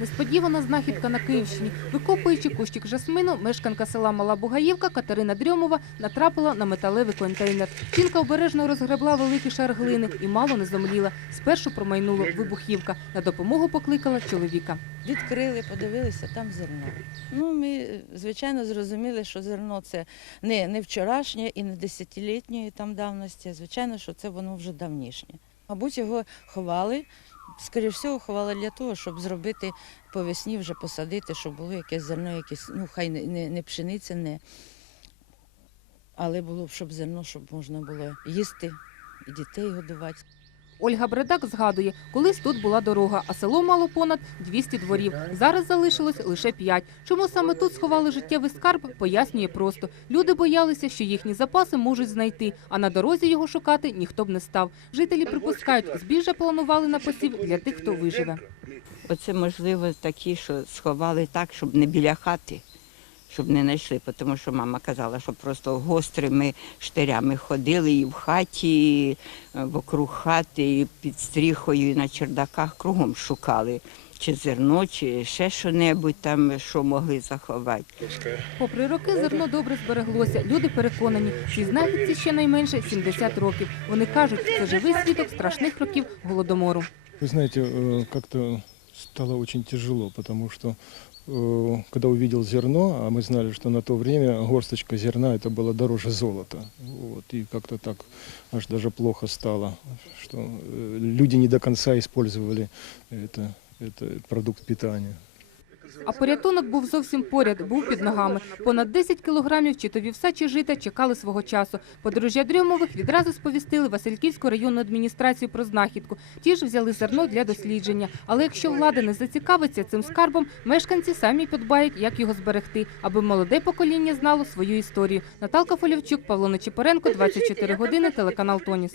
Несподівана знахідка на Київщині. Викопуючи кущик жасмину, мешканка села Мала Бугаївка Катерина Дрьомова натрапила на металевий контейнер. Жінка обережно розгребла великий шар глини і мало не зомліла. Спершу промайнула вибухівка. На допомогу покликала чоловіка. Відкрили, подивилися, там зерно. Ну, ми, звичайно, зрозуміли, що зерно це не, не вчорашнє і не десятилітньої там давності. Звичайно, що це воно вже давнішнє. Мабуть, його ховали. Скоріше всього, ховали для того, щоб зробити по весні вже посадити, щоб було якесь зерно, якесь, ну хай не, не, не пшениця, не. Але було б, щоб зерно, щоб можна було їсти і дітей годувати. Ольга Бредак згадує, колись тут була дорога, а село мало понад 200 дворів. Зараз залишилось лише 5. Чому саме тут сховали життєвий скарб, пояснює просто. Люди боялися, що їхні запаси можуть знайти, а на дорозі його шукати ніхто б не став. Жителі припускають, збіжжя планували на посів для тих, хто виживе. Оце, можливо, такі, що сховали так, щоб не біля хати, щоб не знайшли. Тому що мама казала, що просто гострими штирями ходили і в хаті, і вокруг хати, і під стріхою, і на чердаках кругом шукали. Чи зерно, чи ще що-небудь там, що могли заховати. Попри роки зерно добре збереглося. Люди переконані, цій знахідці щонайменше 70 років. Вони кажуть, це живий свідок страшних років голодомору. Вы знаете, э, как-то стало очень тяжело, потому что э, когда увидел зерно, а мы знали, что на то время горсточка зерна это было дороже золота. Вот, и как-то так аж даже плохо стало, что э, люди не до конца использовали это, это продукт питания. А порятунок був зовсім поряд, був під ногами. Понад 10 кілограмів чи то вівса, чи жита чекали свого часу. Подружжя Дрьомових відразу сповістили Васильківську районну адміністрацію про знахідку. Ті ж взяли зерно для дослідження. Але якщо влада не зацікавиться цим скарбом, мешканці самі подбають, як його зберегти, аби молоде покоління знало свою історію. Наталка Фолівчук, Павло Нечипоренко, 24 години, телеканал Тоніс.